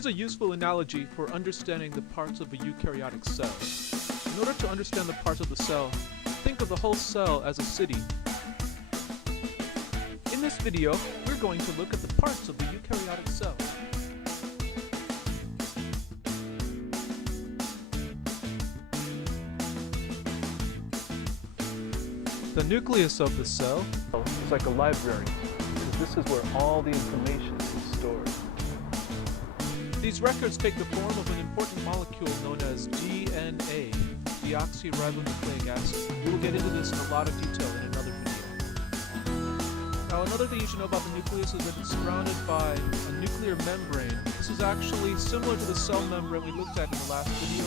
Here's a useful analogy for understanding the parts of a eukaryotic cell. In order to understand the parts of the cell, think of the whole cell as a city. In this video, we're going to look at the parts of the eukaryotic cell. The nucleus of the cell is like a library, because this is where all the information is stored. These records take the form of an important molecule known as DNA, deoxyribonucleic acid. We will get into this in a lot of detail in another video. Now, another thing you should know about the nucleus is that it's surrounded by a nuclear membrane. This is actually similar to the cell membrane we looked at in the last video,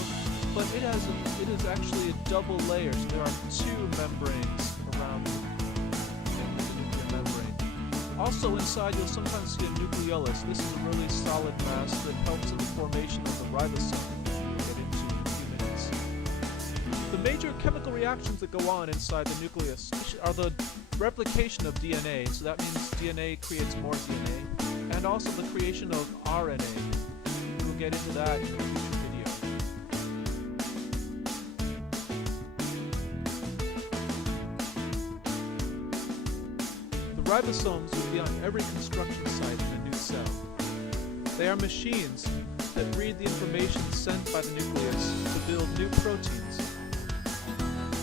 but it is actually a double layer, so there are two membranes around the nuclear membrane. Also inside, you'll sometimes see a nucleolus. This is a really solid mass that helps in the formation of the ribosome, which we'll get into in a few minutes. The major chemical reactions that go on inside the nucleus are the replication of DNA, so that means DNA creates more DNA, and also the creation of RNA. We'll get into that in a future video. The ribosomes will be on every construction site in a new cell. They are machines that read the information sent by the nucleus to build new proteins.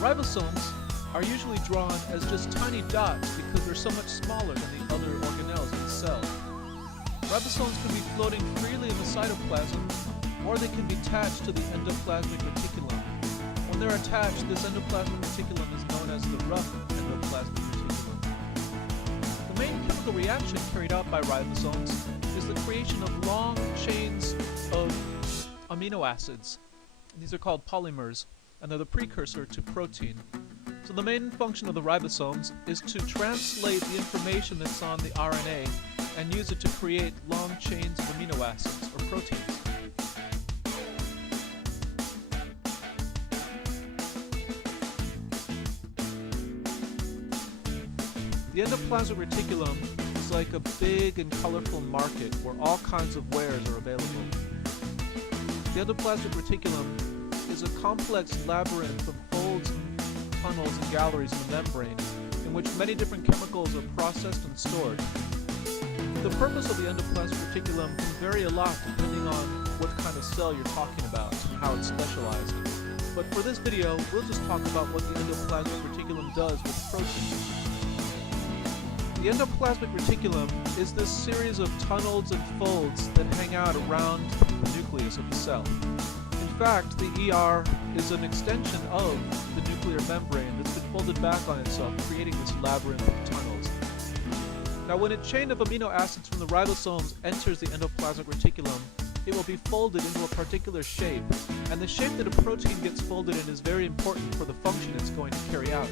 Ribosomes are usually drawn as just tiny dots because they're so much smaller than the other organelles in the cell. Ribosomes can be floating freely in the cytoplasm, or they can be attached to the endoplasmic reticulum. When they're attached, this endoplasmic reticulum is known as the rough endoplasmic reticulum. The main chemical reaction carried out by ribosomes is the creation of long chains of amino acids. These are called polymers, and they're the precursor to protein. So the main function of the ribosomes is to translate the information that's on the RNA and use it to create long chains of amino acids, or proteins. The endoplasmic reticulum is like a big and colorful market where all kinds of wares are available. The endoplasmic reticulum is a complex labyrinth of folds, tunnels, and galleries in the membrane, in which many different chemicals are processed and stored. The purpose of the endoplasmic reticulum can vary a lot depending on what kind of cell you're talking about and how it's specialized. But for this video, we'll just talk about what the endoplasmic reticulum does with proteins. The endoplasmic reticulum is this series of tunnels and folds that hang out around the nucleus of the cell. In fact, the ER is an extension of the nuclear membrane that's been folded back on itself, creating this labyrinth of tunnels. Now, when a chain of amino acids from the ribosomes enters the endoplasmic reticulum, it will be folded into a particular shape, and the shape that a protein gets folded in is very important for the function it's going to carry out.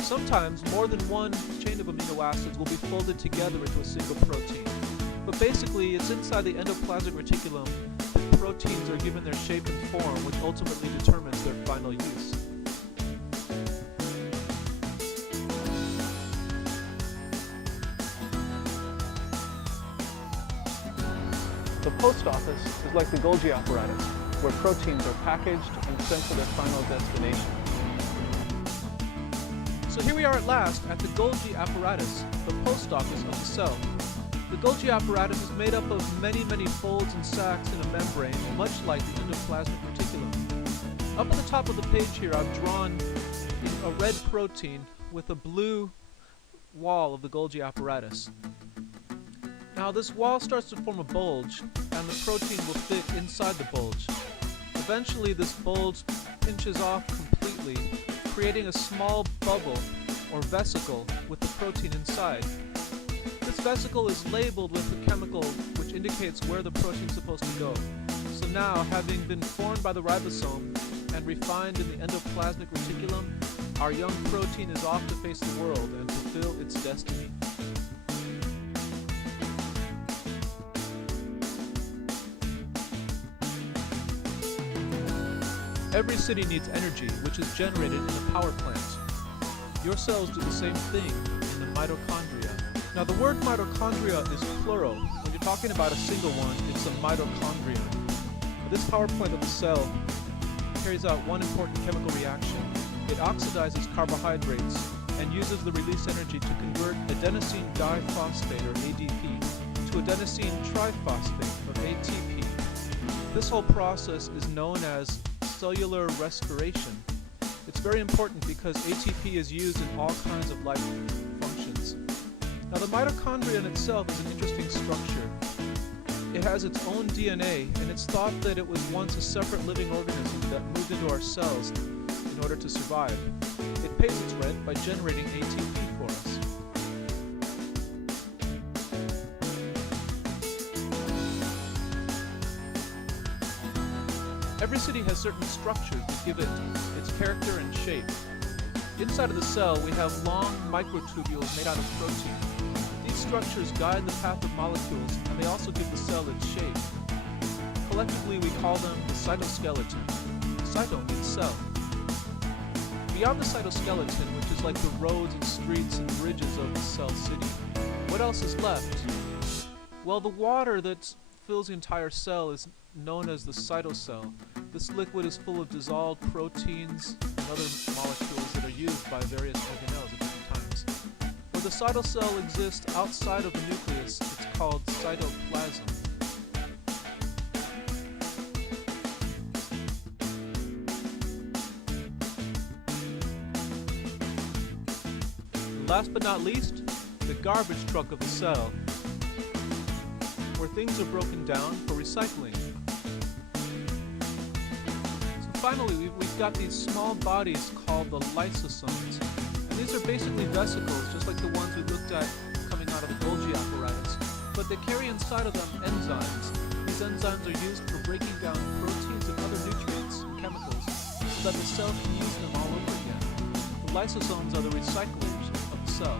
Sometimes more than one chain of amino acids will be folded together into a single protein. But basically, it's inside the endoplasmic reticulum that proteins are given their shape and form, which ultimately determines their final use. The post office is like the Golgi Apparatus, where proteins are packaged and sent to their final destination. So here we are at last at the Golgi Apparatus, the post office of the cell. The Golgi Apparatus is made up of many folds and sacs in a membrane, much like the endoplasmic reticulum. Up at the top of the page here, I've drawn a red protein with a blue wall of the Golgi Apparatus. Now this wall starts to form a bulge, and the protein will fit inside the bulge. Eventually this bulge pinches off completely, creating a small bubble or vesicle with the protein inside. This vesicle is labeled with a chemical which indicates where the protein is supposed to go. So now, having been formed by the ribosome and refined in the endoplasmic reticulum, our young protein is off to face the world and fulfill its destiny. Every city needs energy, which is generated in a power plant. Your cells do the same thing in the mitochondria. Now the word mitochondria is plural. When you're talking about a single one, it's a mitochondria. This power point of the cell carries out one important chemical reaction. It oxidizes carbohydrates and uses the release energy to convert adenosine diphosphate, or ADP, to adenosine triphosphate, or ATP. This whole process is known as cellular respiration. It's very important because ATP is used in all kinds of life functions. Now, the mitochondria in itself is an interesting structure. It has its own DNA, and it's thought that it was once a separate living organism that moved into our cells in order to survive. It pays its rent by generating ATP for us. Every city has certain structures that give it its character and shape. Inside of the cell, we have long microtubules made out of protein. These structures guide the path of molecules, and they also give the cell its shape. Collectively, we call them the cytoskeleton. Cyto means cell. Beyond the cytoskeleton, which is like the roads and streets and bridges of the cell city, what else is left? Well, the water that fills the entire cell is known as the cytocell. This liquid is full of dissolved proteins and other molecules that are used by various organelles at different times. Where the cytocell exists outside of the nucleus, it's called cytoplasm. And last but not least, the garbage truck of the cell, where things are broken down for recycling. So finally, we've got these small bodies called the lysosomes. And these are basically vesicles, just like the ones we looked at coming out of the Golgi Apparatus. But they carry inside of them enzymes. These enzymes are used for breaking down proteins and other nutrients and chemicals so that the cell can use them all over again. The lysosomes are the recyclers of the cell.